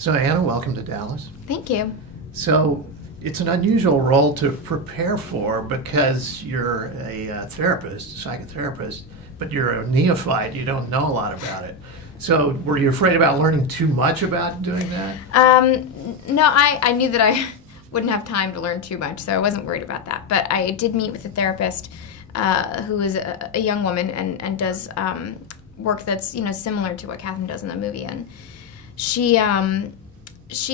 So Anna, welcome to Dallas. Thank you. So it's an unusual role to prepare for because you're a therapist, psychotherapist, but you're a neophyte. You don't know a lot about it. So were you afraid about learning too much about doing that? No, I knew that I wouldn't have time to learn too much, so I wasn't worried about that. But I did meet with a therapist who is a young woman and does work that's similar to what Catherine does in the movie, and she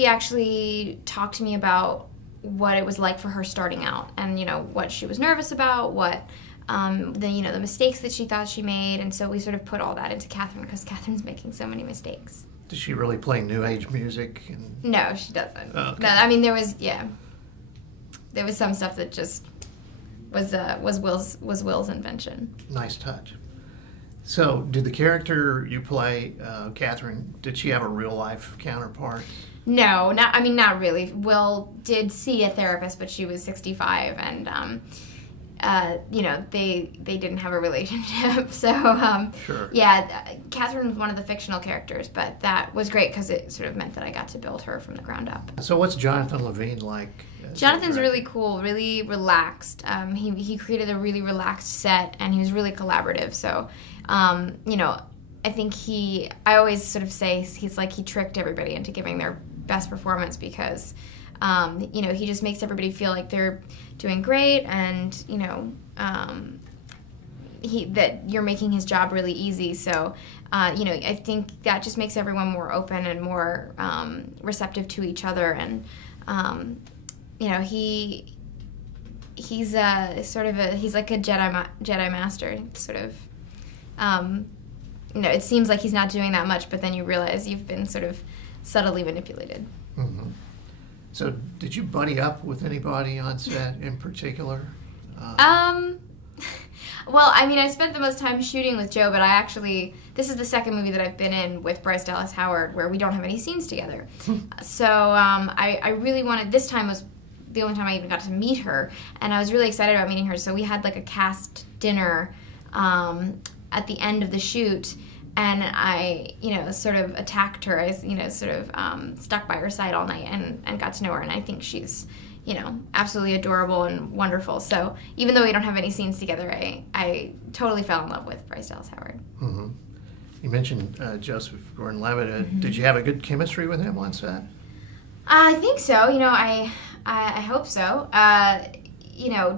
actually talked to me about what it was like for her starting out, and what she was nervous about, what the mistakes that she thought she made, and so we sort of put all that into Catherine because Catherine's making so many mistakes. Does she really play new age music? No, she doesn't. Oh, okay. No, I mean there was some stuff that just was Will's invention. Nice touch. So, did the character you play, Catherine, did she have a real life counterpart? No, not really. Will did see a therapist, but she was 65, and they didn't have a relationship. So Sure. Yeah, Catherine was one of the fictional characters, but that was great because it sort of meant that I got to build her from the ground up. So, what's Jonathan Levine like? Jonathan's really cool, really relaxed. He created a really relaxed set, and he was really collaborative. So, I think I always sort of say he's like he tricked everybody into giving their best performance because, he just makes everybody feel like they're doing great, and that you're making his job really easy. So, I think that just makes everyone more open and more receptive to each other, and he's he's like a Jedi master, sort of. It seems like he's not doing that much, but then you realize you've been sort of subtly manipulated. Mm-hmm. So, did you buddy up with anybody on set in particular? Well, I spent the most time shooting with Joe, but this is the second movie that I've been in with Bryce Dallas Howard where we don't have any scenes together. So I really wanted, this time was the only time I even got to meet her, and I was really excited about meeting her. So we had like a cast dinner at the end of the shoot, and I, sort of attacked her. I, sort of stuck by her side all night and got to know her, and I think she's, absolutely adorable and wonderful. So even though we don't have any scenes together, I totally fell in love with Bryce Dallas Howard. Mm-hmm. You mentioned Joseph Gordon-Levitt. Mm-hmm. Did you have a good chemistry with him on set? I think so. I hope so.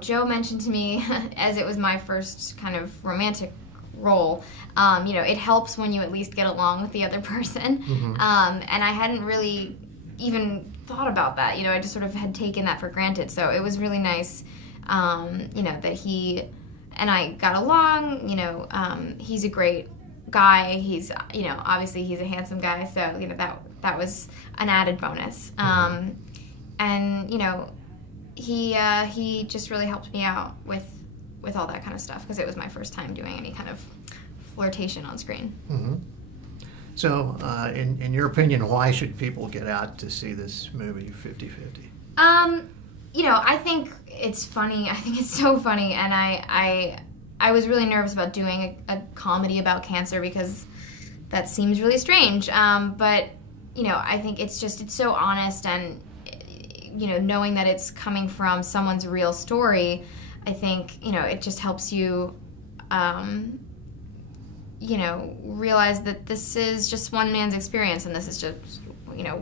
Joe mentioned to me, as it was my first kind of romantic role, it helps when you at least get along with the other person. Mm-hmm. And I hadn't really even thought about that. I just sort of had taken that for granted. So it was really nice, that he and I got along. He's a great guy. He's, obviously he's a handsome guy. So, that was an added bonus. Mm-hmm. And, he just really helped me out with all that kind of stuff because it was my first time doing any kind of flirtation on screen. Mm-hmm. So, in your opinion, why should people get out to see this movie, 50/50? I think it's funny. I think it's so funny, and I was really nervous about doing a comedy about cancer because that seems really strange. But I think it's so honest, and knowing that it's coming from someone's real story, I think it just helps you realize that this is just one man's experience, and this is just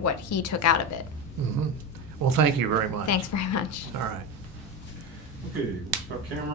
what he took out of it. Mm-hmm. Well, thank you very much. Thanks very much. All right. Okay, start camera.